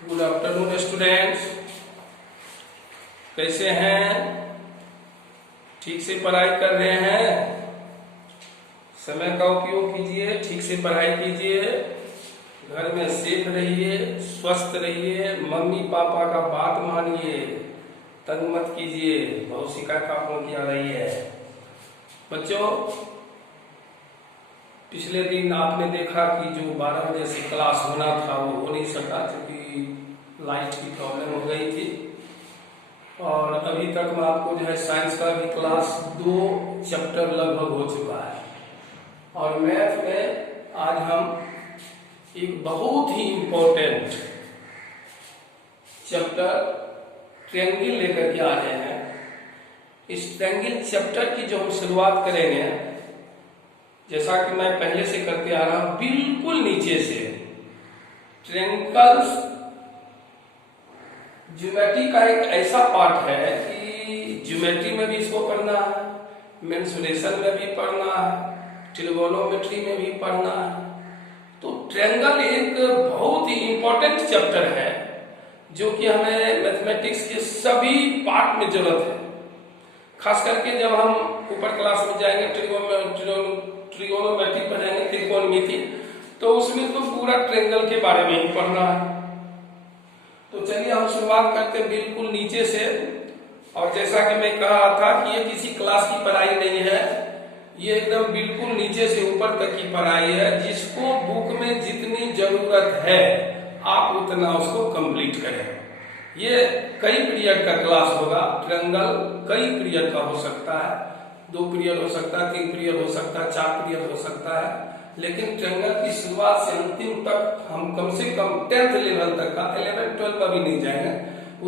Good afternoon students, कैसे हैं? ठीक से पढ़ाई कर रहे हैं? समय का उपयोग कीजिए, ठीक से पढ़ाई कीजिए, घर में सेफ रहिए, स्वस्थ रहिए, मम्मी पापा का बात मानिए, तंग मत कीजिए। बहुत शिकायत आप लोगों की आ रही है। बच्चों, पिछले दिन आपने देखा कि जो 12 बजे से क्लास होना था वो हो नहीं सका क्योंकि लाइट की प्रॉब्लम हो गई थी। और अभी तक मैं आपको जो है साइंस का भी क्लास 2 चैप्टर लगभग हो चुका है। और मैथ में आज हम एक बहुत ही इम्पोर्टेंट चैप्टर ट्रायंगल लेकर के आ रहे हैं। इस ट्रायंगल चैप्टर की जो हम शुरुआत करेंगे, जैसा कि मैं पहले से करते आ रहा हूं, बिल्कुल नीचे से ट्रायंगल्स ज्योमेट्री का एक ऐसा पार्ट है कि ज्योमेट्री में भी इसको पढ़ना है, मेंसुरेशन में भी पढ़ना है, ट्रिगोनोमेट्री में भी पढ़ना है। तो ट्रायंगल एक बहुत ही इंपॉर्टेंट चैप्टर है जो कि हमें मैथमेटिक्स के सभी पार्ट में जरूरत है। खास करके जब हम ऊपर क्लास में जाएंगे, ट्रिगोनोमेट्री पढ़ेंगे, त्रिकोणमिति, तो उसमें तो पूरा ट्रायंगल के बारे में ही पढ़ना है। तो चलिए हम शुरुआत करते हैं बिल्कुल नीचे से। और जैसा कि मैं कहा था कि ये किसी क्लास की पढ़ाई नहीं है, ये एकदम बिल्कुल नीचे से ऊपर तक की पढ़ाई है। जिसको बुक में जितनी जरूरत है आप उतना उसको कंप्लीट करें। ये कई पीरियड का क्लास होगा। ट्रायंगल कई पीरियड का हो सकता है, 2 पीरियड हो सकता है, 3 पीरियड हो सकता है, 4 पीरियड हो सकता है। लेकिन ट्रायंगल की शुरुआत से अंतिम तक हम कम से कम 10th लेवल तक का, 11-12 का भी नहीं जाएंगे।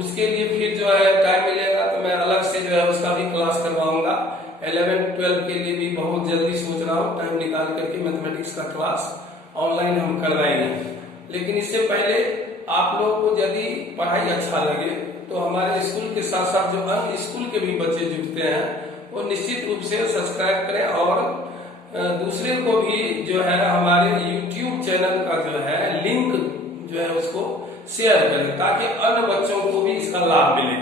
उसके लिए फिर जो है टाइम मिलेगा तो मैं अलग से जो है उसका भी क्लास करवाऊंगा। 11-12 के लिए भी बहुत जल्दी सोच रहा हूँ टाइम निकाल करके मैथमेटिक्स का क्लास ऑनलाइन हम करवाएंगे। लेकिन इससे पहले आप लोग को यदि पढ़ाई अच्छा लगे तो हमारे स्कूल के साथ साथ जो अन्य स्कूल के भी बच्चे जुड़ते हैं वो निश्चित रूप से सब्सक्राइब करें और दूसरे को भी जो है हमारे YouTube चैनल का जो है लिंक जो है उसको शेयर करें ताकि अन्य बच्चों को भी इसका लाभ मिले।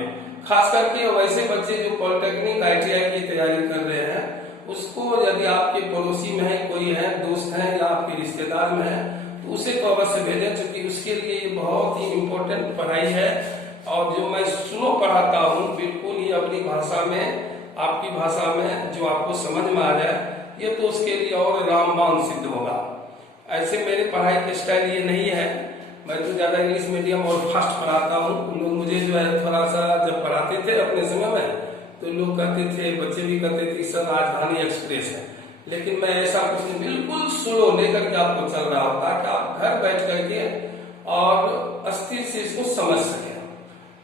खास करके वैसे बच्चे जो पॉलिटेक्निक ITI की तैयारी कर रहे हैं, उसको यदि आपके पड़ोसी में है, कोई है, दोस्त है या आपके रिश्तेदार में है, तो उसे तो अवश्य भेजें, क्योंकि उसके लिए ये बहुत ही इम्पोर्टेंट पढ़ाई है। और जो मैं स्लो पढ़ाता हूँ बिल्कुल ही अपनी भाषा में, आपकी भाषा में, जो आपको समझ में आ जाए, ये तो उसके लिए और रामबाण सिद्ध होगा। ऐसे मेरे पढ़ाई के स्टाइल ये नहीं है। मैं तो ज्यादा इंग्लिश मीडियम और फास्ट पढ़ाता हूँ। लोग मुझे जो है थोड़ा सा जब पढ़ाते थे अपने समय में तो लोग कहते थे, बच्चे भी कहते थे सर राजधानी एक्सप्रेस है। लेकिन मैं ऐसा कुछ नहीं, बिल्कुल स्लो लेकर के आपको चल रहा होगा कि आप घर बैठ करके और अस्थिर से इसको समझ सके।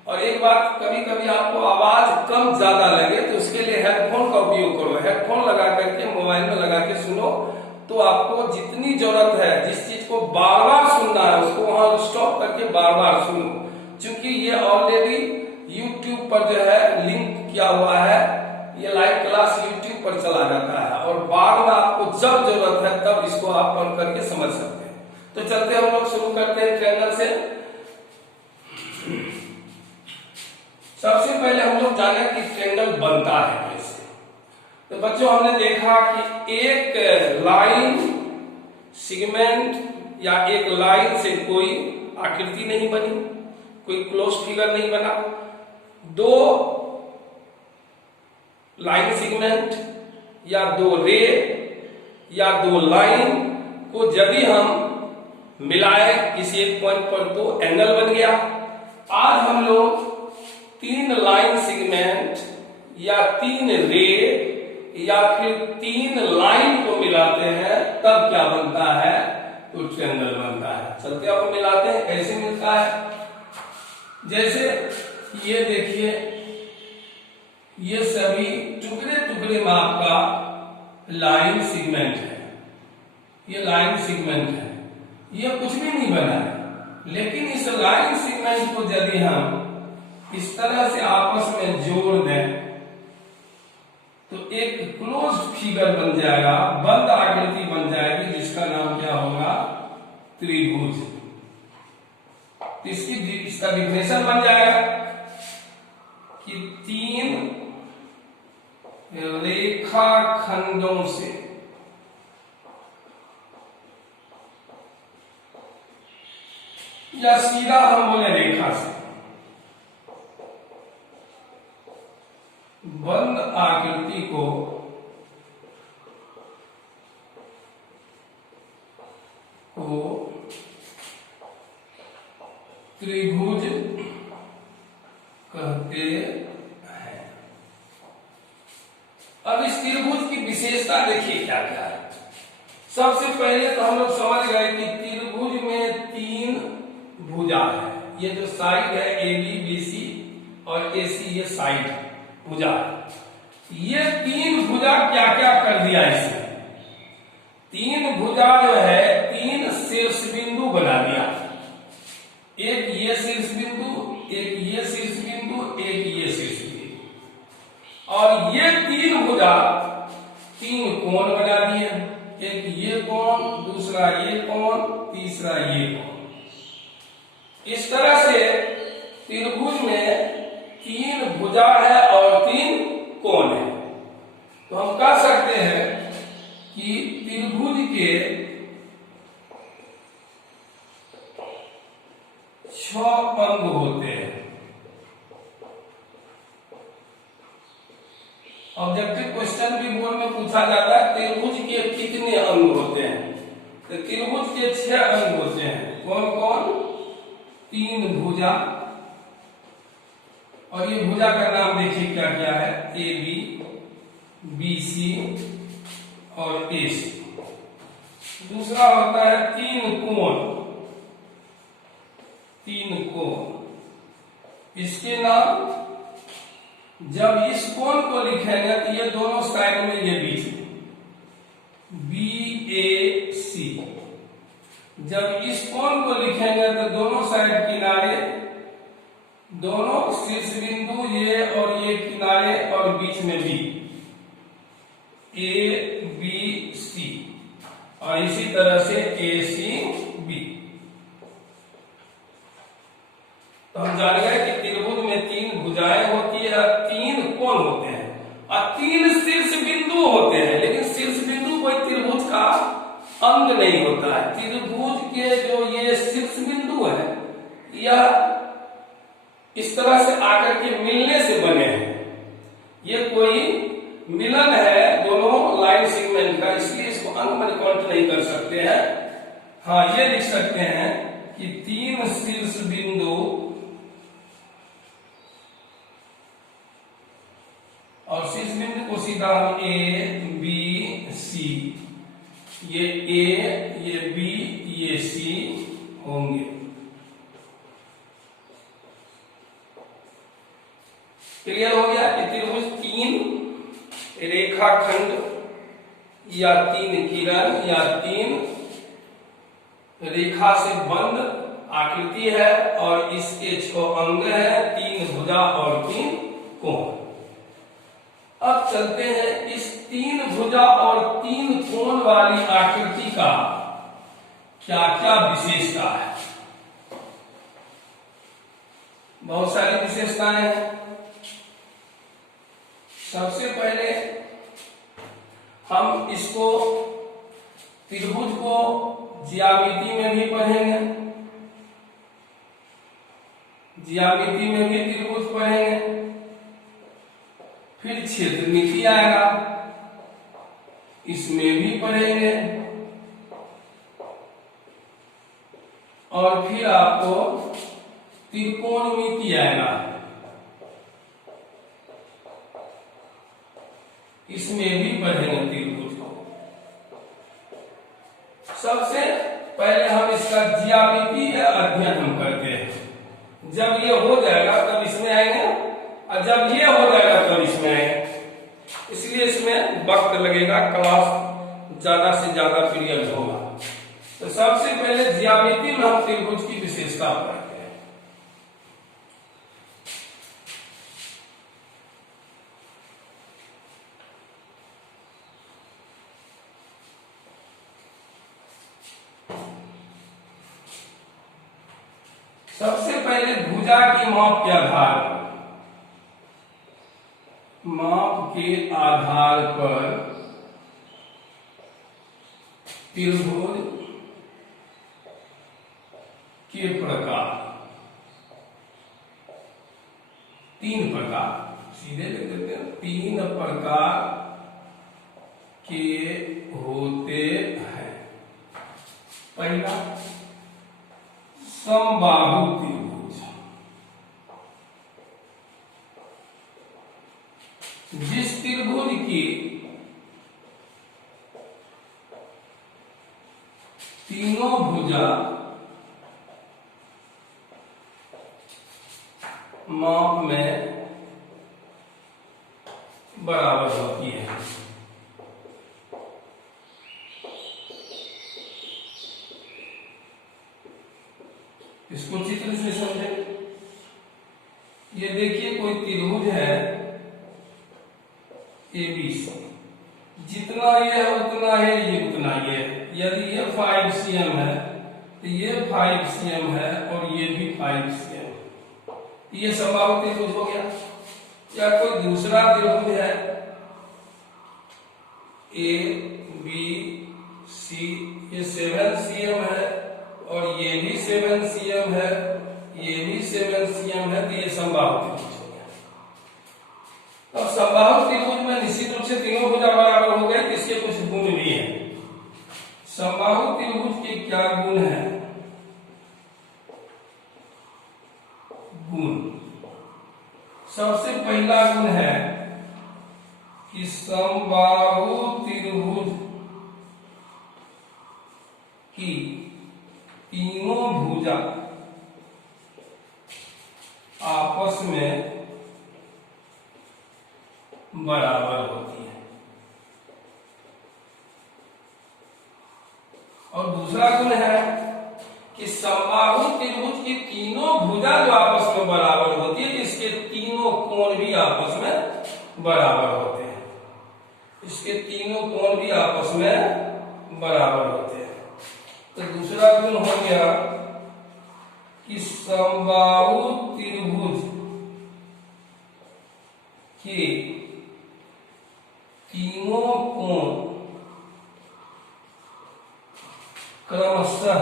और एक बात, कभी कभी आपको आवाज कम ज्यादा लगे तो उसके लिए हेडफोन का उपयोग करो। हेडफोन लगा करके मोबाइल में लगा के सुनो तो आपको जितनी जरूरत है, जिस चीज को बार बार सुनना है उसको वहां स्टॉप करके बार बार सुनो। क्योंकि ये ऑलरेडी YouTube पर जो है लिंक किया हुआ है, ये लाइव क्लास YouTube पर चला जाता है और बाद में आपको जब जरूरत है तब इसको आप पढ़ करके समझ सकते हैं। तो चलते हम लोग शुरू करते हैं ट्रायंगल से। सबसे पहले हम लोग जाने कि ट्रायंगल बनता है कैसे। तो बच्चों, हमने देखा कि एक लाइन सेगमेंट या एक लाइन से कोई आकृति नहीं बनी, कोई क्लोज फिगर नहीं बना। 2 लाइन सेगमेंट या 2 रे या 2 लाइन को यदि हम मिलाए किसी एक पॉइंट पर तो एंगल बन गया। आज हम लोग 3 लाइन सेगमेंट या 3 रे या फिर 3 लाइन को मिलाते हैं तब क्या बनता है, तो ट्रायंगल बनता है। चलते अब मिलाते हैं, कैसे मिलता है। जैसे ये देखिए, ये सभी टुकड़े टुकड़े में आपका लाइन सेगमेंट है, ये लाइन सेगमेंट है, ये कुछ भी नहीं बना है। लेकिन इस लाइन सेगमेंट को यदि हम इस तरह से आपस में जोड़ दें तो एक क्लोज फिगर बन जाएगा, बंद आकृति बन जाएगी, जिसका नाम क्या होगा, त्रिभुज। इसका डिफिनेशन बन जाएगा कि 3 रेखाखंडों से या सीधा हम बोले रेखा से बंद आकृति को त्रिभुज कहते हैं। अब इस त्रिभुज की विशेषता देखिए क्या क्या है। सबसे पहले तो हम लोग समझ गए कि त्रिभुज में 3 भुजा है। ये जो साइड है AB BC और AC, ये साइड भुजा है। ये 3 भुजा क्या क्या कर दिया इसने? 3 भुजा जो है 3 शीर्ष बिंदु बना दिया। एक ये शीर्ष बिंदु, एक ये शीर्ष बिंदु, एक ये शीर्ष बिंदु, और ये 3 भुजा 3 कोण बना दिए। एक ये कोण, दूसरा ये कोण, तीसरा ये कोण। इस तरह से त्रिभुज में 3 भुजा है और 3 कोण है। तो हम कह सकते हैं कि त्रिभुज के 6 अंग होते हैं। ऑब्जेक्टिव क्वेश्चन भी बोर्ड में पूछा जाता है त्रिभुज के कितने अंग होते हैं। तो त्रिभुज के 6 अंग होते हैं। कौन कौन? 3 भुजा, और ये भुजा का नाम देखिए क्या क्या है, AB, BC और AC। दूसरा होता है 3 कोण, 3 कोण। इसके नाम, जब इस कोण को लिखेंगे तो ये दोनों साइड में, ये बीच में BAC। जब इस कोण को लिखेंगे तो दोनों साइड किनारे, दोनों शीर्ष बिंदु ये और ये किनारे और बीच में भी ABC, और इसी तरह से ACB। तो हम जान गए कि त्रिभुज में 3 भुजाएं होती है, 3 कोण होते हैं और 3 शीर्ष बिंदु होते हैं। लेकिन शीर्ष बिंदु कोई त्रिभुज का अंग नहीं होता है। त्रिभुज के जो ये शीर्ष बिंदु है, यह इस तरह से आकर के मिलने से बने हैं। ये कोई मिलन है दोनों लाइन सेगमेंट का, इसलिए इसको अंग में काउंट नहीं कर सकते हैं। हाँ, ये लिख सकते हैं कि 3 शीर्ष बिंदु और शीर्ष बिंदु को सीधा हम ABC, ये A, ये B, ये C होंगे। क्लियर हो गया कि त्रिभुज 3 रेखाखंड या 3 किरण या 3 रेखा से बंद आकृति है, और इसके 6 अंग हैं, 3 भुजा और 3 कोण। अब चलते हैं इस 3 भुजा और 3 कोण वाली आकृति का क्या क्या विशेषता है। बहुत सारी विशेषताएं हैं। सबसे पहले हम इसको त्रिभुज को ज्यामिति में भी पढ़ेंगे, ज्यामिति में भी त्रिभुज पढ़ेंगे। फिर क्षेत्रमिति आएगा, इसमें भी पढ़ेंगे, और फिर आपको त्रिकोणमिति आएगा, इसमें भी पढ़ेंगे त्रिभुज को। सबसे पहले हम इसका ज्यामिति अध्ययन हम करते हैं। जब ये हो जाएगा तब इसमें आएंगे, और जब ये हो जाएगा तब इसमें आएंगे। इसलिए इसमें वक्त लगेगा, क्लास ज्यादा से ज्यादा पीरियड होगा। तो सबसे पहले ज्यामिति में हम त्रिभुज की विशेषता पढ़ते हैं। सबसे पहले भुजा की माप के आधार पर, माप के आधार पर त्रिभुज के प्रकार, 3 प्रकार, सीधे लिख देते हैं, 3 प्रकार के होते हैं। पहला समबाहु त्रिभुज, जिस त्रिभुज की तीनों भुजा माप में बराबर होती है। इसको अच्छी तरह से समझें। ये देखिए कोई त्रिभुज है ABC, जितना ये है उतना है, ये उतना ये है। यदि ये 5 cm है तो ये 5 cm है और ये भी 5 cm, ये समबाहु त्रिभुज हो गया। या कोई दूसरा त्रिभुज है ABC, ये 7 cm है और ये भी 7 cm है, ये भी 7 cm है, तो ये समबाहु त्रिभुज हो गया। अब समबाहु त्रिभुज में निश्चित रूप से तीनों भुजा बराबर हो गए, इसके कुछ गुण भी हैं। समबाहु त्रिभुज के क्या गुण हैं? गुण, सबसे पहला गुण है कि समबाहु त्रिभुज की तीनों भुजा आपस में बराबर होती है। और दूसरा गुण है कि समबाहु त्रिभुज की तीनों भुजा जो आपस में बराबर होती है, इसके तीनों कोण भी आपस में बराबर होते हैं। इसके तीनों कोण भी आपस में बराबर होते हैं। तो दूसरा गुण हो गया कि समबाहु त्रिभुज के तीनों कोण क्रमशः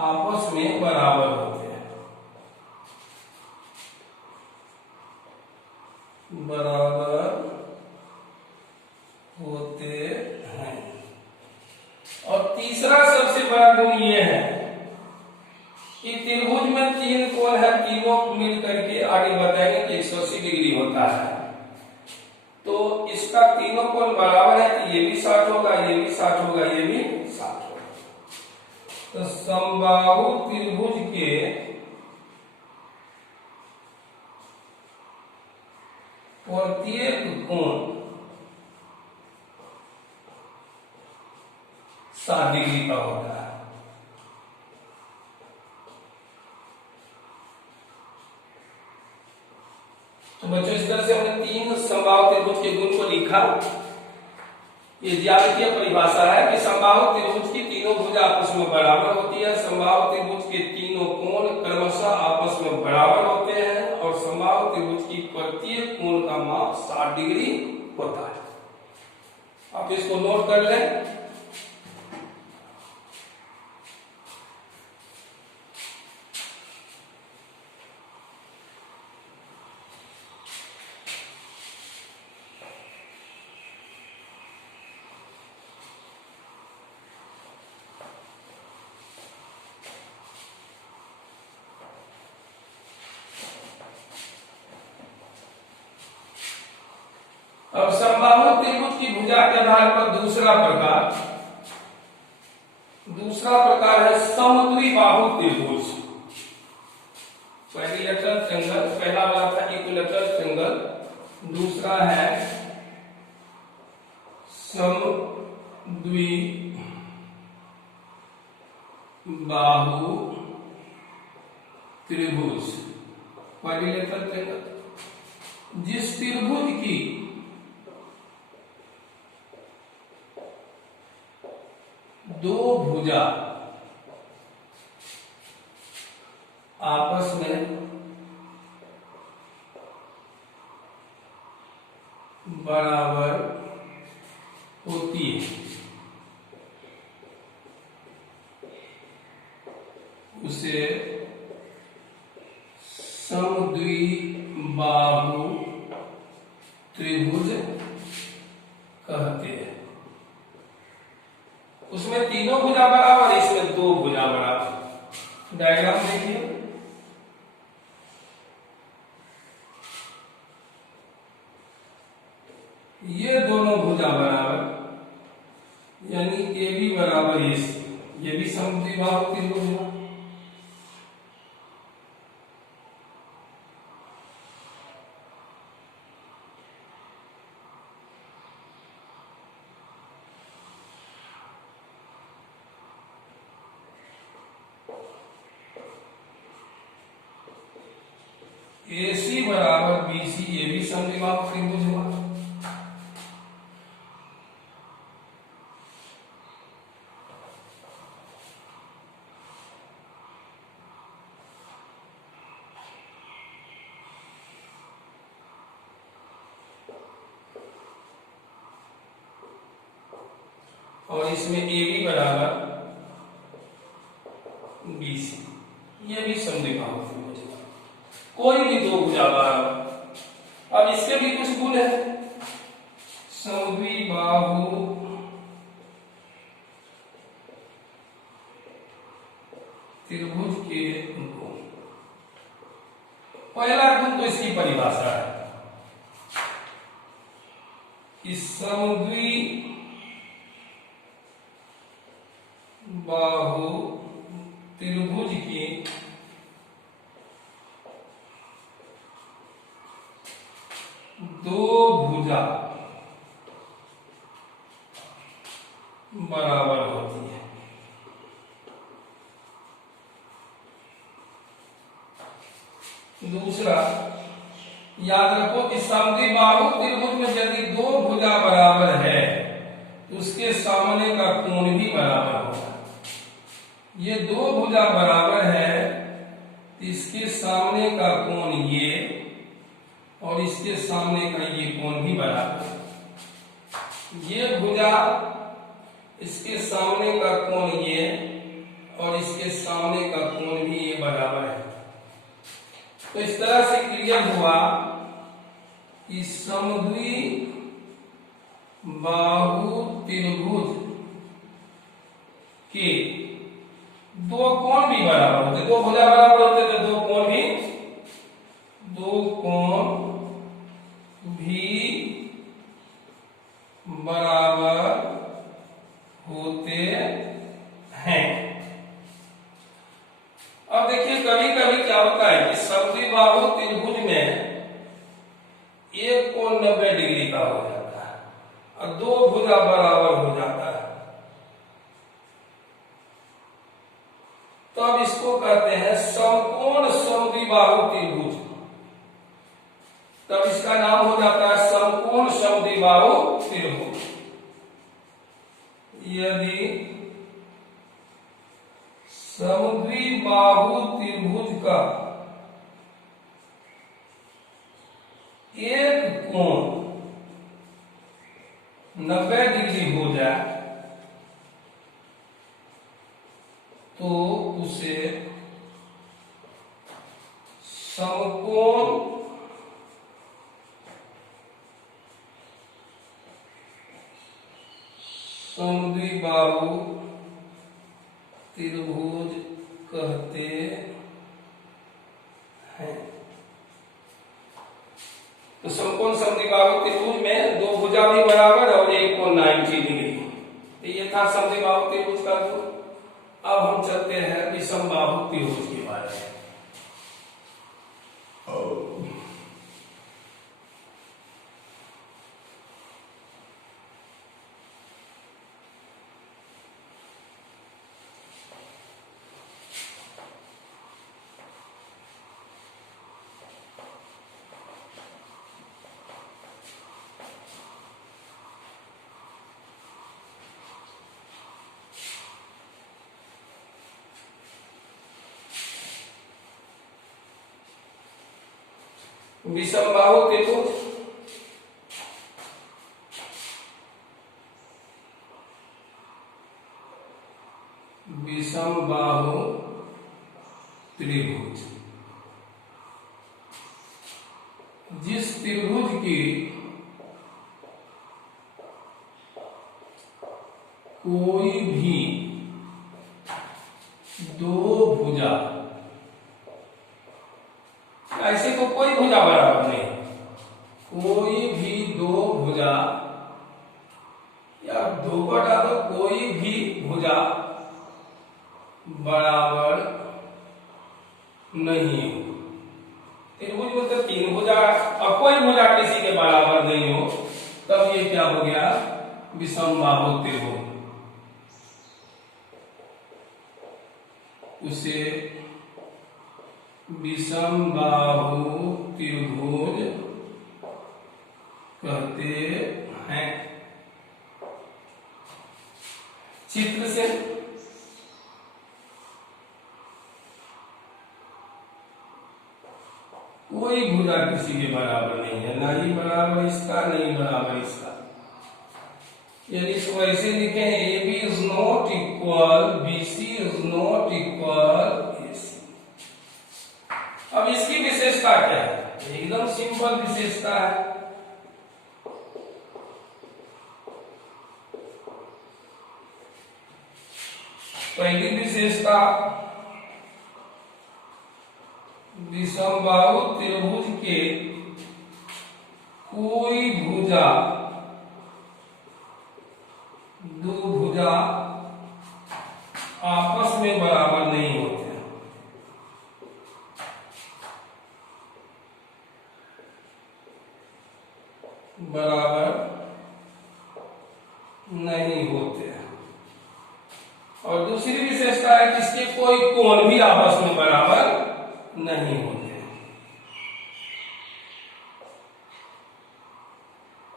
आपस में बराबर होते हैं, बराबर होते हैं। और तीसरा सबसे बड़ा गुण ये है कि त्रिभुज में 3 कोण है, तीनों मिल करके आगे बताएंगे कि 180 डिग्री होता है। तो इसका तीनों कोण बराबर है, तो ये भी 60 होगा, ये भी 60 होगा, ये भी 60 होगा। तो समबाहु त्रिभुज के प्रत्येक कोण 60 डिग्री का होता है। तो बच्चों इस तरह से हमने 3 समबाहु त्रिभुज के गुण को लिखा। ये ज्यामितीय परिभाषा है कि समबाहु त्रिभुज की तीनों भुजा आपस में बराबर होती है, समबाहु त्रिभुज के तीनों कोण क्रमशः आपस में बराबर होते हैं और समबाहु त्रिभुज की प्रत्येक कोण का माप 60 डिग्री होता है। आप इसको नोट कर लें। अब समबाहु त्रिभुज की भुजा के आधार पर दूसरा प्रकार है समद्विबाहु त्रिभुज। क्वाड्रिलेटरल ट्रायंगल, पहला वाला था इक्विलेटरल ट्रायंगल, दूसरा है समद्विबाहु त्रिभुज, क्वाड्रिलेटरल ट्रायंगल। जिस त्रिभुज की दो भुजा आपस में बराबर होती है, उसे समद्विबाहु त्रिभुज कहते हैं। उसमें तीनों भुजा बराबर, इसमें दो भुजा बराबर। डायग्राम देखिए, ये दोनों भुजा बराबर, यानी ए बी बराबर ये भी समद्विबाहु त्रिभुज है। AC बराबर BC, ये भी समद्विबाहु त्रिभुज हुआ। और इसमें AB बराबर BC, ये भी समद्विबाहु त्रिभुज है। कोई भी दो भुजा बराबर। अब इसके भी कुछ गुण है। समद्विबाहु त्रिभुज के गुण। पहला गुण तो इसकी परिभाषा है कि समद्विबाहु त्रिभुज की दो भुजा बराबर होती है। दूसरा, याद रखो कि समद्विबाहु त्रिभुज में यदि दो भुजा बराबर है तो उसके सामने का कोण भी बराबर होगा। ये दो भुजा बराबर है, इसके सामने का कोण ये और इसके सामने का ये कोण भी बराबर। ये भुजा, इसके सामने का कोण ये और इसके सामने का कोण भी ये बराबर है। तो इस तरह से क्लियर हुआ कि समद्विबाहु त्रिभुज के दो कोण भी बराबर होते, दो भुजा बराबर होते तो दो कोण भी बराबर होते हैं। अब देखिए, कभी कभी क्या होता है कि समद्विबाहु त्रिभुज में एक कोण 90 डिग्री का हो जाता है और दो भुजा बराबर हो जाता है, तो अब इसको कहते हैं समकोण समद्विबाहु त्रिभुज। तब इसका नाम हो जाता है समकोण समद्विबाहु त्रिभुज। यदि समद्विबाहु त्रिभुज का एक कोण 90 डिग्री हो जाए तो उसे समकोण समद्विबाहु त्रिभुज कहते हैं। तो समकोण समद्विबाहु त्रिभुज में दो भुजा भी बराबर और एक कोण 90 डिग्री। तो ये था समद्विबाहु त्रिभुज का गुण। अब हम चलते हैं विषमबाहु त्रिभुज के बारे में। विषमबाहु त्रिभुज, विषमबाहु त्रिभुज, जिस त्रिभुज की कोई भी दो भुजा, ऐसे तो कोई भुजा बराबर नहीं, कोई भी दो भुजा या दो को हटा दो, कोई भी भुजा बराबर नहीं हो। त्रिभुज मतलब तीन भुजा और कोई भुजा किसी के बराबर नहीं हो, तब ये क्या हो गया, विषमबाहु त्रिभुज। उसे विषमबाहु त्रिभुज कहते हैं। चित्र से कोई भुजा किसी के बराबर नहीं है, ना ही बराबर इसका, नहीं बराबर इसका। यदि इसको ऐसे लिखें, A B is not equal B C is not equal A C. अब इसकी विशेषता क्या है, एकदम सिंपल विशेषता है। पहली विशेषता, विषमबाहु त्रिभुज के कोई भुजा दो भुजा आपस में बराबर नहीं होते, बराबर नहीं होते। और दूसरी विशेषता है कि इसके कोई कोण भी आपस में बराबर नहीं होते।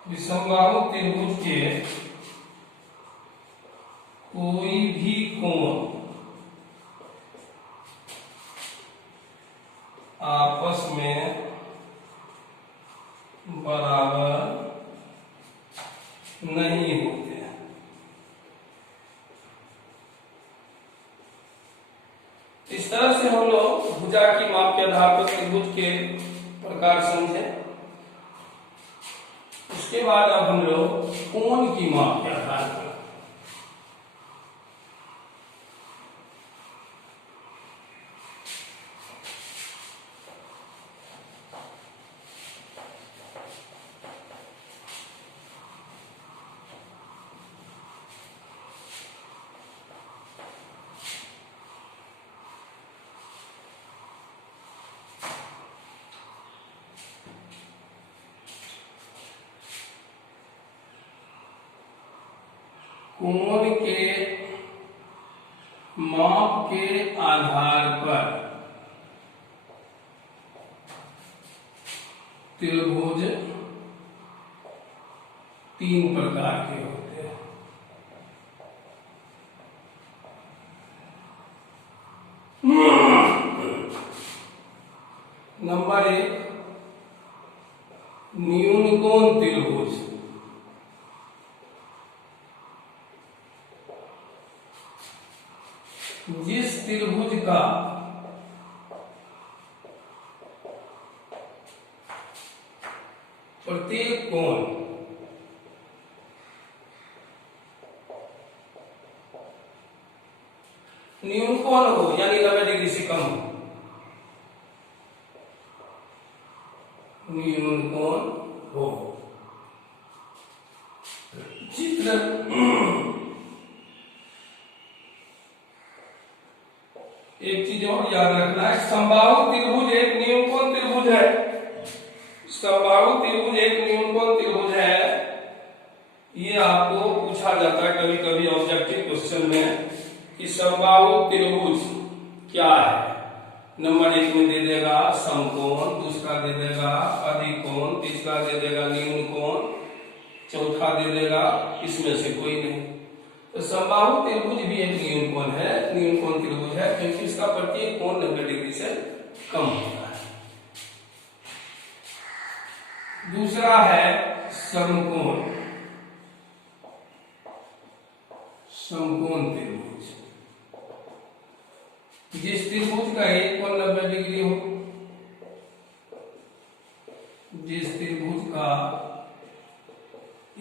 विषमबाहु त्रिभुज के कोई भी कोण आपस में बराबर नहीं होते। इस तरह से हम लोग भुजा की माप के आधार पर त्रिभुज के प्रकार समझे। उसके बाद अब हम लोग कोण की माप के आधार पर कोण के माप के आधार पर त्रिभुज तीन प्रकार के होते हैं। नंबर एक, न्यून कोण त्रिभुज। जिस त्रिभुज का प्रत्येक कोण न्यून कोण हो, यानी 90 डिग्री से कम हो, न्यून कोण हो। चित्र एक चीज और याद रखना है, समबाहु त्रिभुज एक न्यून कोण त्रिभुज है। समबाहु त्रिभुज एक न्यून कोण त्रिभुज है। ये आपको पूछा जाता है कभी कभी ऑब्जेक्टिव क्वेश्चन में कि समबाहु त्रिभुज क्या है। नंबर एक में दे देगा समकोण, दूसरा दे देगा अधिकोण, तीसरा दे देगा न्यून कोण, चौथा दे देगा इसमें से कोई नहीं। तो समबाहु त्रिभुज भी एक न्यून कोण है, न्यून कोण त्रिभुज है, क्योंकि इसका प्रत्येक कोण 90 डिग्री से कम होता है। दूसरा है समकोण, समकोण त्रिभुज। जिस त्रिभुज का एक कोण 90 डिग्री हो, जिस त्रिभुज का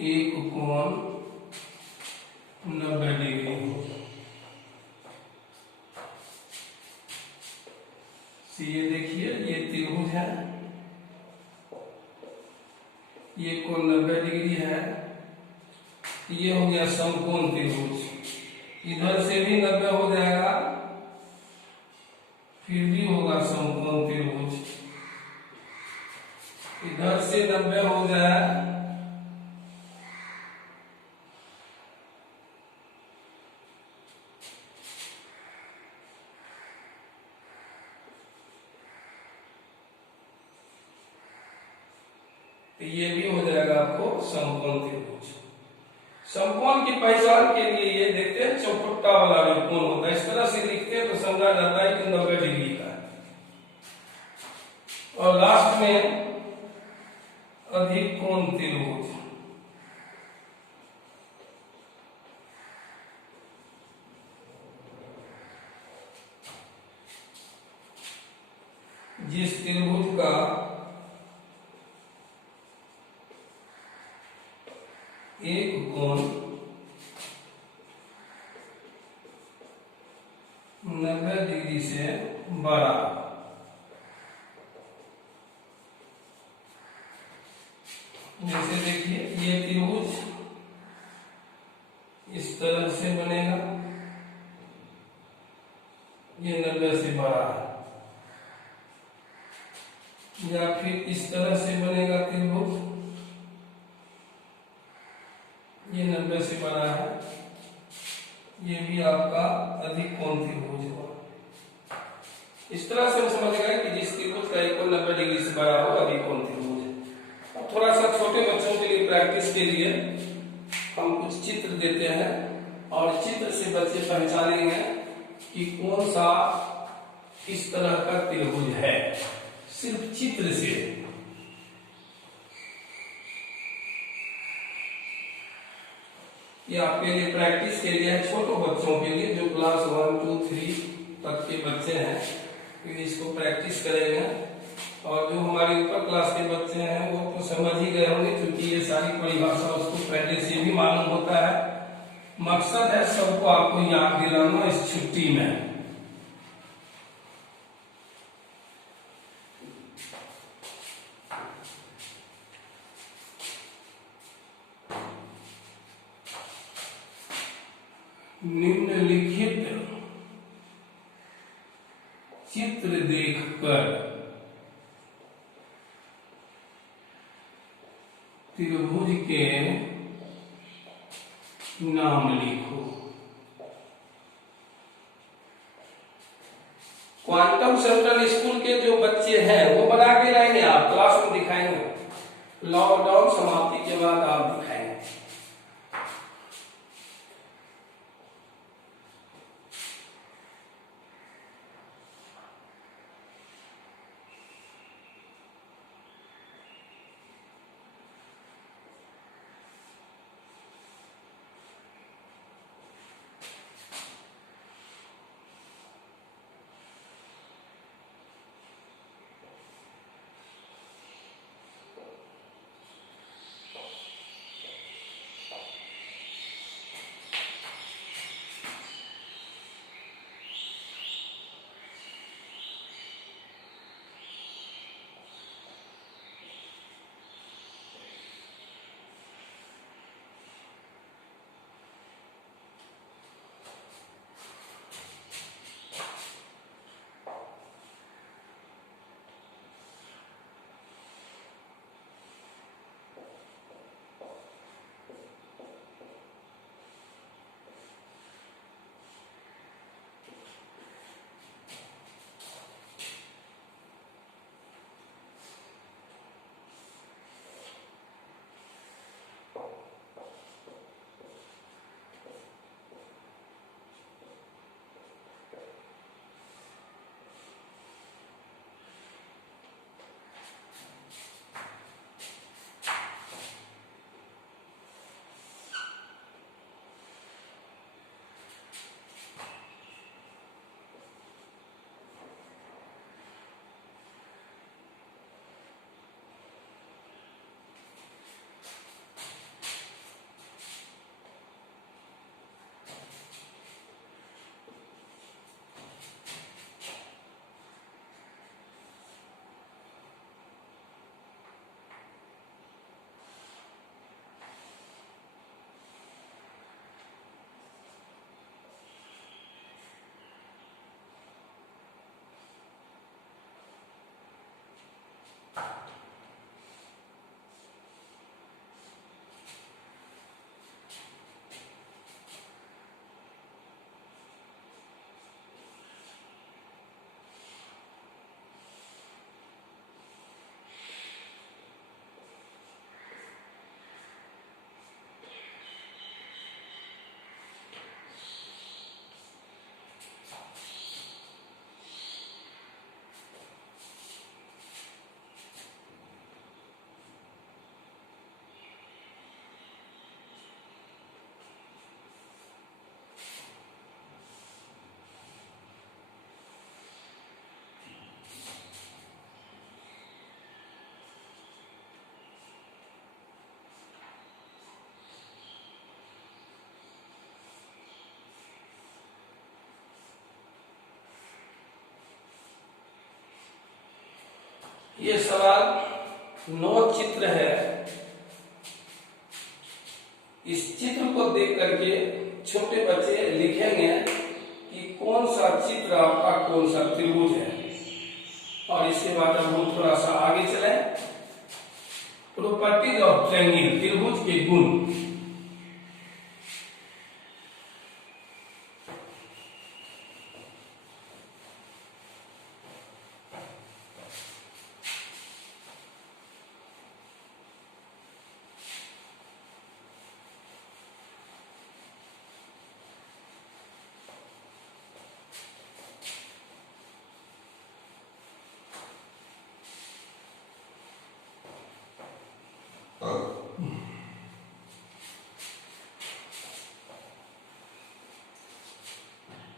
एक कोण 90 डिग्री हो। ये देखिए ये त्रिभुज है, ये कोण 90 डिग्री है, ये हो गया समकोण त्रिभुज। इधर से भी 90 हो जाएगा, फिर भी होगा समकोण त्रिभुज। इधर से 90 हो जाए, तो ये भी हो जाएगा आपको समकोण त्रिभुज। समकोण की पहचान के लिए ये देखते हैं चौखुट्टा वाला जो कोण होता है, इस तरह से लिखते हैं तो समझा जाता है कि 90 डिग्री का है। और लास्ट में अधिक कोण त्रिभुज, जिस त्रिभुज का एक कोण 90 डिग्री से बड़ा। जैसे देखिए ये त्रिभुज इस तरह से बनेगा, ये 90 से बड़ा है, या फिर इस तरह से बनेगा त्रिभुज, ये 90 से बड़ा है, ये भी आपका अधिक कोण त्रिभुज होगा। इस तरह से हम समझ गए कि जिस त्रिभुज का एक कोण 90 डिग्री से बड़ा हो अधिक कोण त्रिभुज है। अब थोड़ा सा छोटे बच्चों के लिए प्रैक्टिस के लिए हम कुछ चित्र देते हैं और चित्र से बच्चे पहचानेंगे कि कौन सा किस तरह का त्रिभुज है, सिर्फ चित्र से। ये आपके लिए प्रैक्टिस के लिए है, छोटे बच्चों के लिए जो क्लास 1, 2, 3 तक के बच्चे हैं, क्योंकि इसको प्रैक्टिस करेंगे। और जो हमारे ऊपर क्लास के बच्चे हैं वो तो समझ ही गए होंगे, क्योंकि ये सारी परिभाषा उसको पहले से भी मालूम होता है। मकसद है सबको आपको याद दिलाना इस छुट्टी में। निम्नलिखित चित्र देखकर त्रिभुज के नाम लिखो। क्वांटम सेंट्रल स्कूल के जो बच्चे हैं वो बना के लाएंगे, आप क्लास में दिखाएंगे। लॉकडाउन समाप्ति के बाद आप दिखाएंगे। ये सवाल 9 चित्र है। इस चित्र को देख करके छोटे बच्चे लिखेंगे कि कौन सा चित्र आपका कौन सा त्रिभुज है। और इसके बाद अब हम थोड़ा सा आगे चले। प्रॉपर्टीज ऑफ ट्रायंगल, त्रिभुज के गुण।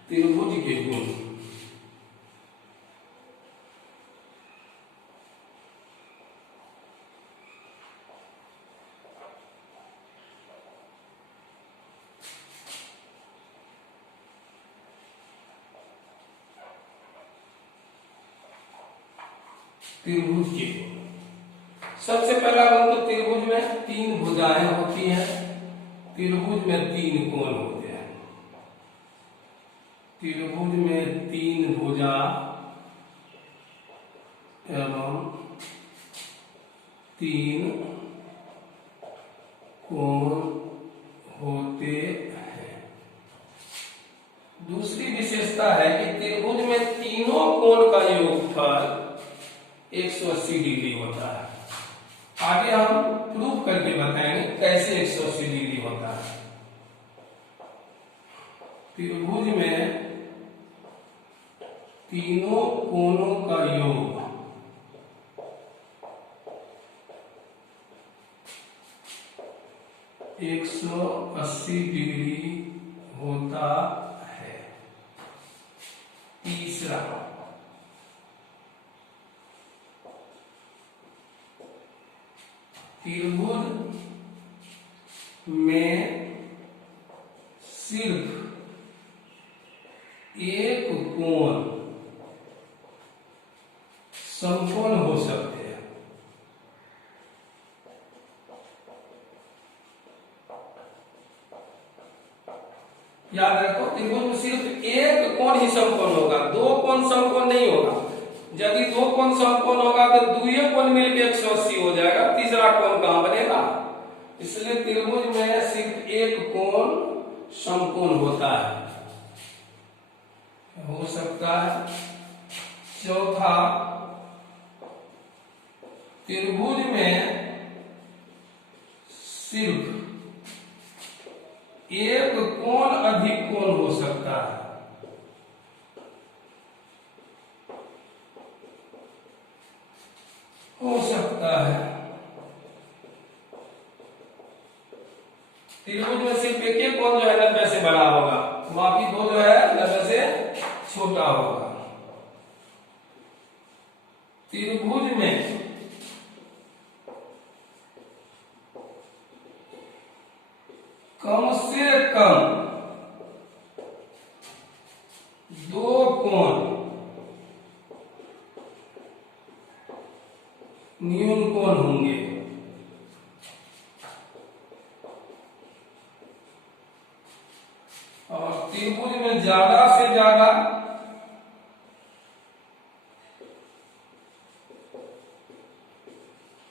त्रिभुज के गुण। त्रिभुज के गुण। सबसे पहला गुण तो त्रिभुज में 3 भुजाएं होती हैं। त्रिभुज में 3 कोण होते हैं। त्रिभुज में 3 भुजा एवं 3 कोण होते हैं। दूसरी विशेषता है कि त्रिभुज में तीनों कोण का योगफल 180 डिग्री होता है। आगे हम प्रूव करके बताएंगे कैसे 180 डिग्री होता है। त्रिभुज में तीनों कोणों का योग 180 डिग्री होता है। तीसरा, त्रिभुज में सिर्फ एक कोण समकोण हो सकते हैं। याद रखो, त्रिभुज में सिर्फ एक कोण ही समकोण होगा, 2 कोण समकोण नहीं होगा। यदि 2 कोण समकोण होगा तो दुइये कोण मिलकर 180 हो जाएगा, तीसरा कोण कहां बनेगा। इसलिए त्रिभुज में सिर्फ एक कोण समकोण होता है, हो सकता है। चौथा, त्रिभुज में सिर्फ एक कोण अधिक कोण हो सकता है। हो सकता है त्रिभुज में सिर्फ एक कोण जो है 90 से बड़ा होगा, बाकी 2 जो है 90 से छोटा होगा। त्रिभुज में कम से कम 2 कोण न्यून कोण होंगे। और त्रिभुज में ज्यादा से ज्यादा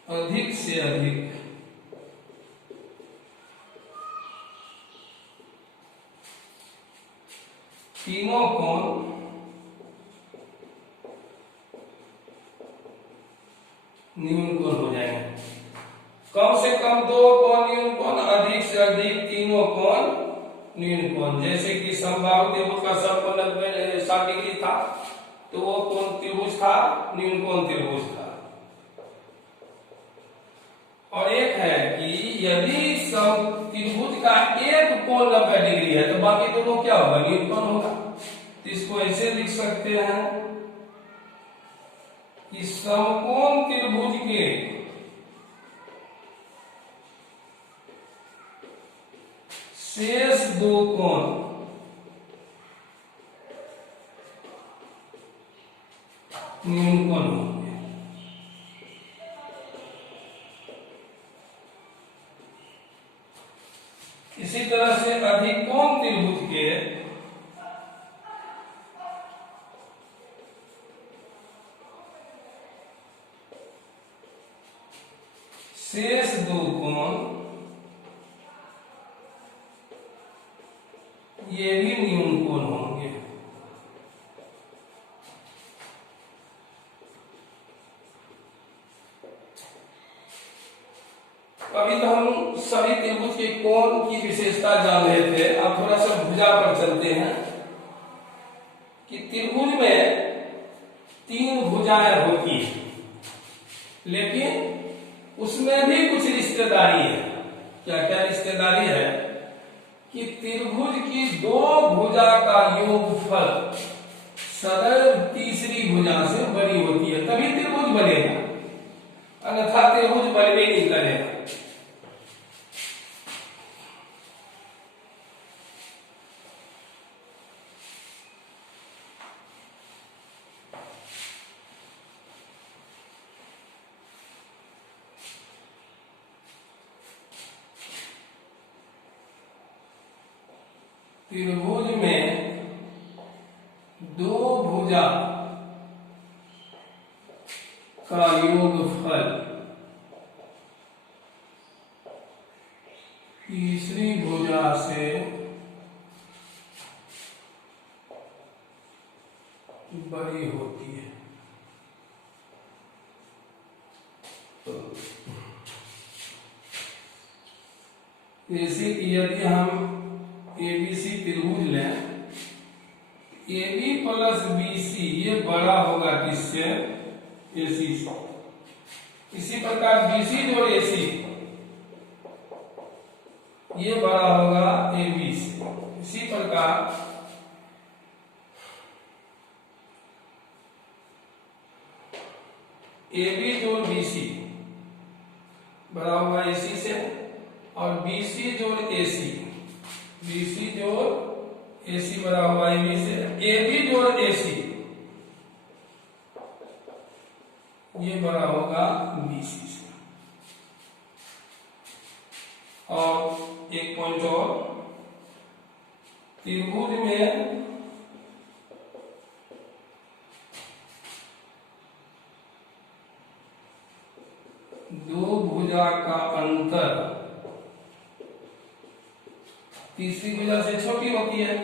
अधिक से अधिक तीनों कोण न्यून कोण हो जाएंगे। कम से कम 2 कोण न्यून कोण, अधिक से अधिक तीनों कोण न्यून कोण। जैसे कि समबाहु त्रिभुज का समकोण 60 डिग्री था, तो वो कोण त्रिभुज था, न्यून कोण त्रिभुज था। और एक है कि यदि त्रिभुज का एक कोण 90 डिग्री है तो बाकी दोनों क्या होगा, न्यून कोण होगा। तो इसको ऐसे लिख सकते हैं कि समकोण त्रिभुज के शेष 2 कोण न्यून कोण होंगे। सभी कोण त्रिभुज के शेष दो कोण ये भी न्यून कोण होंगे। अभी तो हम सभी त्रिभुज के कोण की विशेषता जान रहे थे, अब थोड़ा सा भुजा पर चलते हैं कि त्रिभुज में तीन भुजाएं होती है, लेकिन उसमें भी कुछ रिश्तेदारी है। क्या क्या रिश्तेदारी है कि त्रिभुज की दो भुजा का योगफल सदैव तीसरी भुजा से बड़ी होती है, तभी त्रिभुज बनेगा, अन्यथा त्रिभुज बनने नहीं करेगा। त्रिभुज में दो भुजा का योगफल तीसरी भुजा से बड़ी होती है। जैसे कि यदि हम ABC त्रिभुज लें, AB प्लस BC ये बड़ा होगा किससे? AC से। इसी प्रकार BC जोड़ AC ये बड़ा होगा AB से। इसी प्रकार AB जोड़ BC बड़ा होगा AC से, और BC जोड़ AC BC जोड़ AC बड़ा हुआ AB से, AB जोड़ AC ये बड़ा होगा BC से। और एक पॉइंट और, त्रिभुज में दो भुजा का अंतर तीसरी भुजा से छोटी होती है।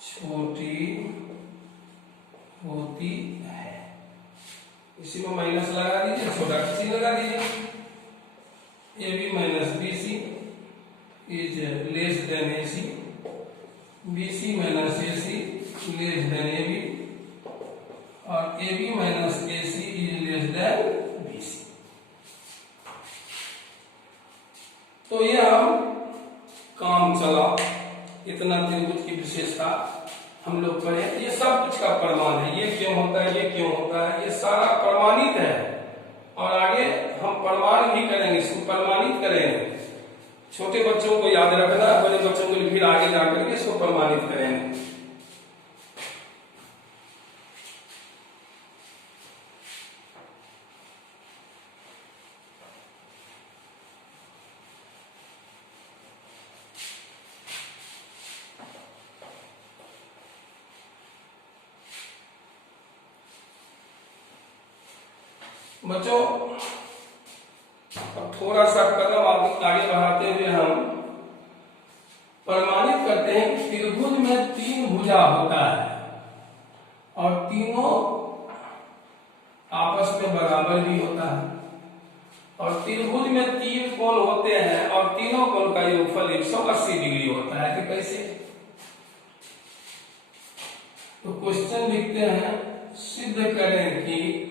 छोटी होती है, इसी में माइनस लगा दीजिए, छोटा सी लगा दीजिए। AB minus BC is less than AC, BC minus AC less than AB, और AB minus AC is less than BC। तो ये हम काम चला, इतना त्रिभुज की विशेषता हम लोग पढ़े। ये सब कुछ का प्रमाण है, ये क्यों होता है, ये क्यों होता है, ये सारा प्रमाणित है। और आगे हम प्रमाण भी करेंगे, इसको प्रमाणित करेंगे। छोटे बच्चों को याद रखना, बड़े बच्चों को फिर आगे जाकर के इसको प्रमाणित करेंगे। बच्चों अब थोड़ा सा कदम आगे बढ़ाते हुए हम प्रमाणित करते हैं कि त्रिभुज में तीन भुजा होता है और तीनों आपस में बराबर भी होता है, और त्रिभुज में तीन कोण होते हैं और तीनों कोण का योगफल 180 डिग्री होता है। कि कैसे? तो क्वेश्चन लिखते हैं, सिद्ध करें कि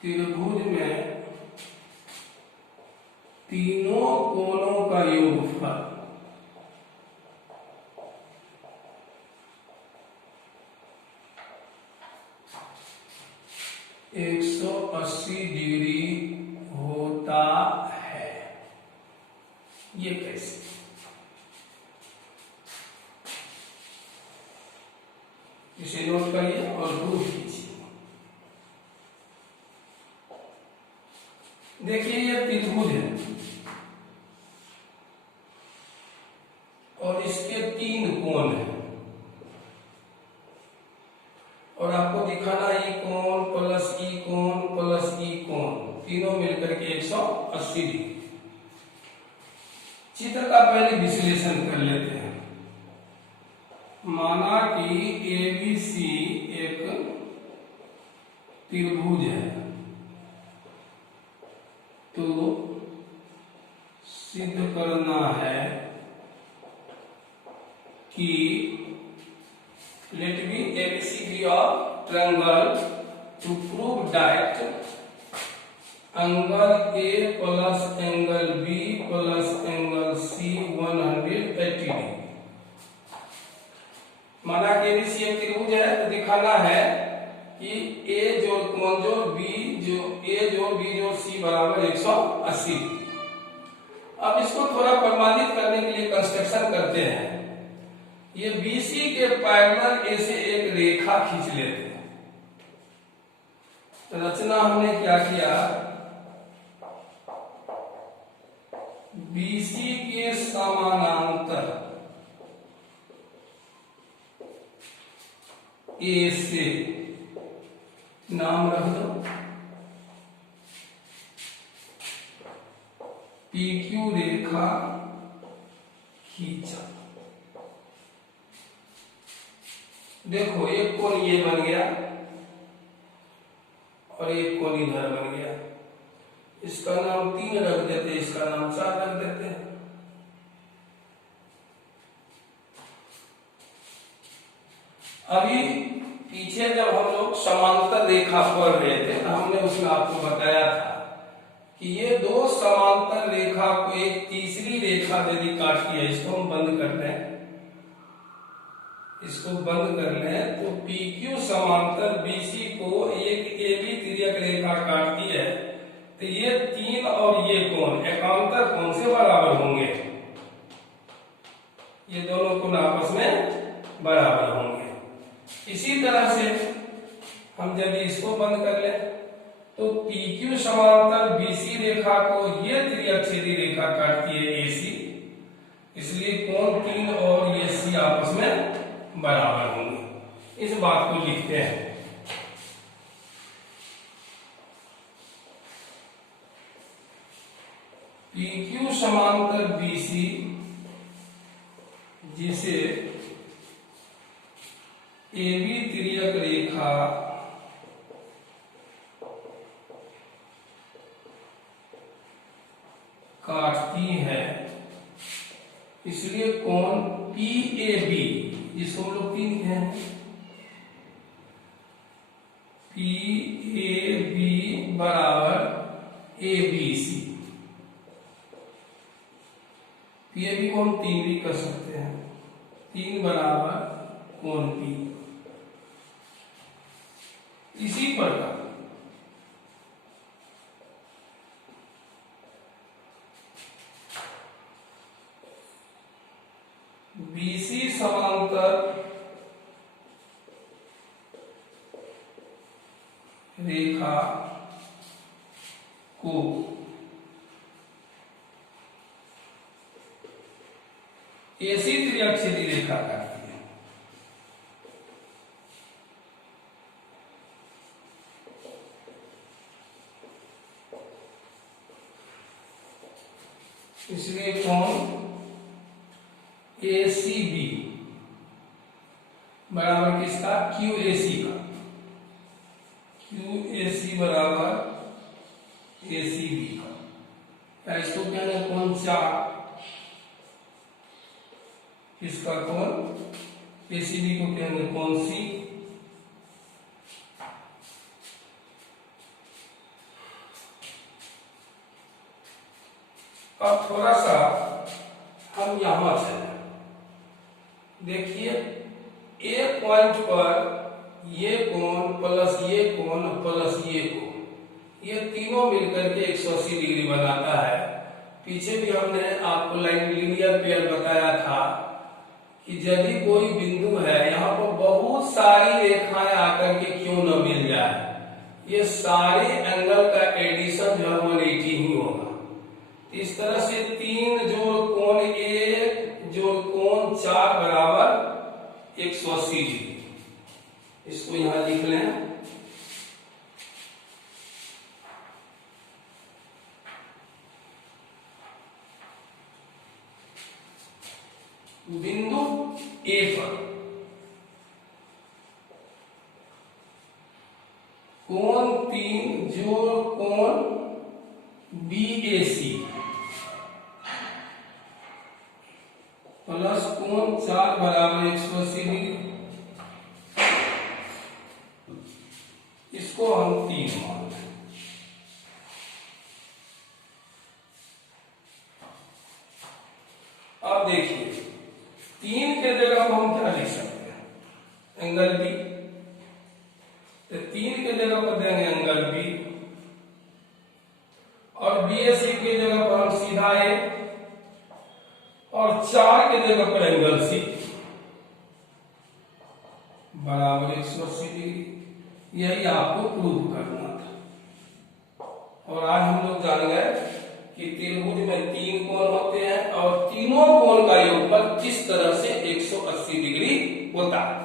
त्रिभुज में तीनों कोणों का योगफल 180 डिग्री होता है। ये कैसे? इसे नोट करिए और प्रूफ कीजिए। देखिए ये त्रिभुज है और इसके 3 कोण हैं और आपको दिखाना ई कोण प्लस ई कोण प्लस ई कोण तीनों मिलकर के 180 डिग्री। चित्र का पहले विश्लेषण कर लेते हैं। माना कि ABC एक त्रिभुज है, तो सिद्ध करना है कि let be ABC be a triangle to prove that angle A plus angle B plus angle C 180 degree. माना कि ABC एक त्रिभुज है तो दिखाना है कि A जोड़ कोण जोड़ B जो A जोड़ B जोड़ C बराबर 180 डिग्री। अब इसको थोड़ा प्रमाणित करने के लिए कंस्ट्रक्शन करते हैं। ये BC के पैरेलल A से एक रेखा खींच लेते हैं। तो रचना हमने क्या किया, BC के समानांतर A से नाम रख दो PQ रेखा खींचा। देखो एक कोण ये बन गया और एक कोण इधर बन गया। इसका नाम 3 रख देते, इसका नाम 4 रख देते हैं। अभी पीछे जब हम लोग समांतर रेखा पढ़ रहे थे तो हमने उसमें आपको बताया था कि ये 2 समांतर रेखा को एक तीसरी रेखा यदि काटती है, इसको हम बंद करते हैं, इसको बंद कर लें तो PQ समांतर BC को एक AB तिर्यक रेखा काटती है तो ये 3 और ये कोण एकांतर कोण से बराबर होंगे। ये दोनों कोण आपस में बराबर होंगे। इसी तरह से हम यदि इसको बंद कर लें तो PQ समांतर BC रेखा को ये तिर्यक छेदी रेखा काटती है AC, इसलिए कोण 3 और ये C आपस में बराबर होंगे। इस बात को लिखते हैं। PQ समांतर BC जिसे AB तिर्यक रेखा काटती है, इसलिए कोण PAB जिसको हम लोग 3 हैं, PAB बराबर ABC। PAB को हम 3 भी कर सकते हैं, 3 बराबर कोण P। इसी प्रकार BC समांतर रेखा को AC त्रियक छेदी रेखा काटती है। इसलिए कोण ACB बराबर किसका, QAC का, QAC बराबर ACB का, या इसको कहते हैं कोण 4। किसका कोण, ACB को कहेंगे कोण C। अब थोड़ा सा हम यहां से देखिए, एक पॉइंट पर ये कोण प्लस ये कोण प्लस ये कोण, ये तीनों मिलकर के 180 डिग्री बनाता है। पीछे भी हमने आपको लाइन लीनियर पेयर बताया था कि यदि कोई बिंदु है, यहाँ पर बहुत सारी रेखाएं आकर के क्यों न मिल जाए, ये सारे एंगल का एडिशन जो है 180 ही होगा। इस तरह से 3 जोड़ कोण 1 जोड़ कोण 4 बराबर 180 डिग्री। इसको यहां लिख लें। बिंदु ए पर कोण 3 जोड़ कोण BAC प्लस कोण 4 बराबर 180 डिग्री। इसको हम 3 मान लें। अब देखिए 3 के जगह पर हम क्या लिख सकते हैं? Angle B. तो 3 के जगह पर देंगे एंगल बी और BAC की जगह पर हम सीधा ए और 4 के जगह पर एंगल सी बराबर 180 डिग्री। यही आपको प्रूव करना था। और आज हम लोग जान गए कि त्रिभुज में 3 कोण होते हैं और तीनों कोण का योगफल किस तरह से 180 डिग्री होता है।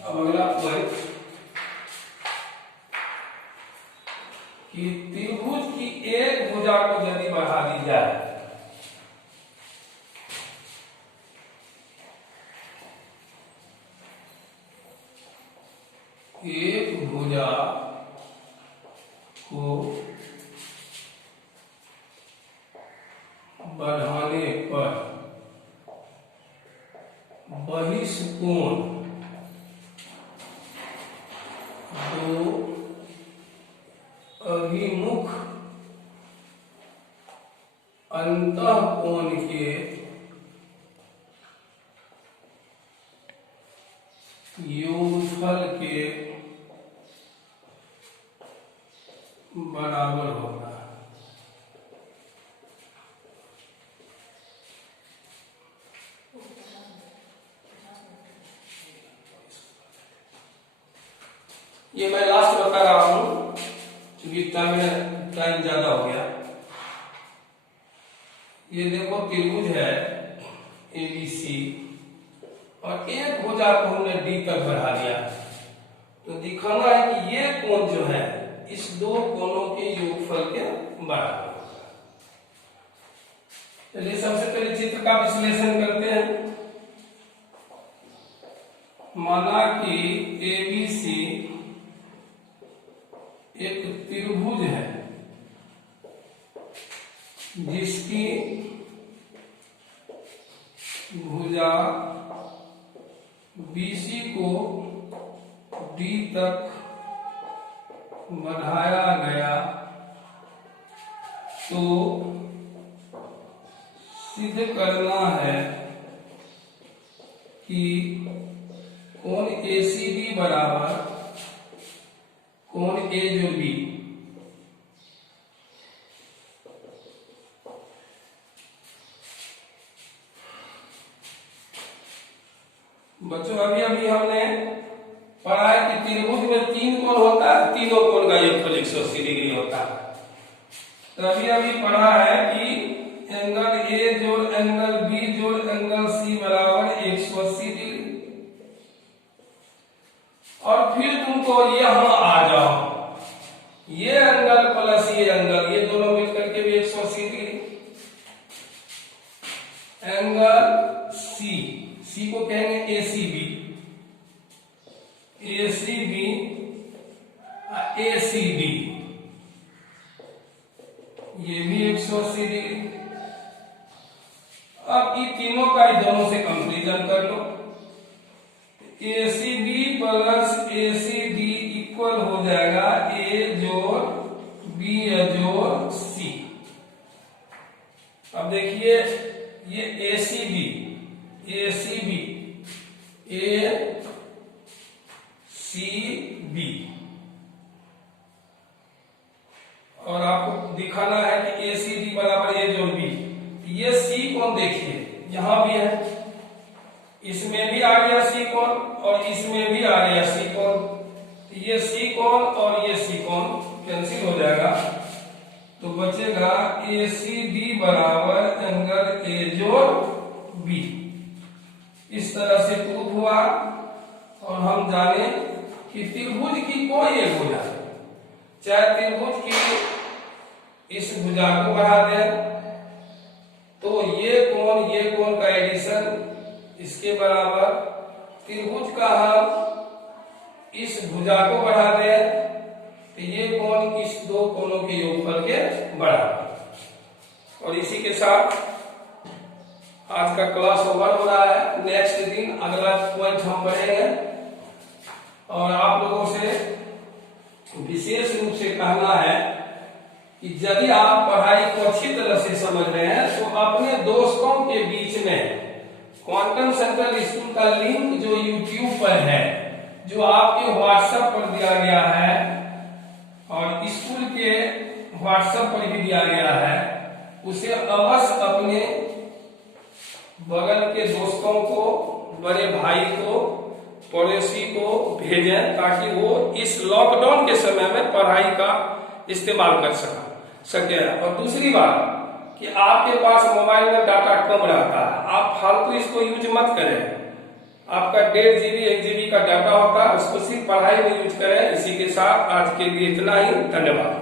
अब अगला पॉइंट कि त्रिभुज की एक भुजा को यदि बढ़ा दी जाए एक भुजा को बढ़ाने पर बहिष्कोण दो अभिमुख अंतःकोण के योगफल के बराबर होगा। ये मैं लास्ट बता रहा हूं क्योंकि टाइम ज्यादा हो गया। ये देखो त्रिभुज है ABC और एक भुजा को हमने D तक बढ़ा दिया। तो दिखाना है कि ये कोण जो है इस दो कोणों के योगफल के बराबर होगा। चलिए सबसे पहले चित्र का विश्लेषण करते हैं। माना कि ABC एक त्रिभुज है जिसकी भुजा BC को D तक बढ़ाया गया तो सिद्ध करना है कि कोण ACD बराबर कोण A जोड़ B। बच्चों अभी हमने पढ़ा है कि त्रिभुज में 3 कोण होता है, तीनों कोण का योगफल 180 डिग्री होता है। तो अभी पढ़ा है कि एंगल A जोड़ एंगल B जोड़ एंगल C बराबर 180 डिग्री। और फिर तुमको यहाँ आ जाओ, ये एंगल प्लस ये एंगल, ये दोनों मिलकर के भी 180 डिग्री। एंगल C को कहेंगे ACB, ACD ये भी 180 डिग्री। अब ये तीनों का ही दोनों से कंपेरिजन कर लो। ACB प्लस ACD इक्वल हो जाएगा A जोड़ B जोड़ C। अब देखिए ये ACB और आपको दिखाना है कि ACD बराबर A जोड़ B। ये C कोण देखिए यहां भी है, इसमें भी आ गया C कोण और इसमें भी आ गया C कोण। ये C कोण और ये C कोण कैंसिल हो जाएगा, तो बचेगा ACD बराबर एंगल A जोड़ B। इस तरह से प्रूफ हुआ। और हम जाने कि त्रिभुज की कोई एक भुजा, चाहे त्रिभुज की इस भुजा को बढ़ा दें तो ये कोण का एडिशन इसके बराबर, त्रिभुज का हम इस भुजा को बढ़ा दें तो ये कोण इस दो कोणों के योगफल के बराबर। और इसी के साथ आज का क्लास ओवर हो रहा है। नेक्स्ट दिन अगला पॉइंट हम पढ़ेंगे और आप लोगों से विशेष रूप से कहना है कि यदि आप पढ़ाई को अच्छी तरह से समझ रहे हैं तो अपने दोस्तों के बीच में क्वांटम सेंट्रल स्कूल का लिंक जो यूट्यूब पर है, जो आपके व्हाट्सएप पर दिया गया है और स्कूल के व्हाट्सएप पर भी दिया गया है, उसे अवश्य अपने बगल के दोस्तों को, बड़े भाई को, पड़ोसी को भेजें ताकि वो इस लॉकडाउन के समय में पढ़ाई का इस्तेमाल कर सके। और दूसरी बात कि आपके पास मोबाइल में डाटा कम रहता है, आप फालतू इसको यूज मत करें। आपका 1.5 GB 1 GB का डाटा होता है, उसको सिर्फ पढ़ाई में यूज करें। इसी के साथ आज के लिए इतना ही, धन्यवाद।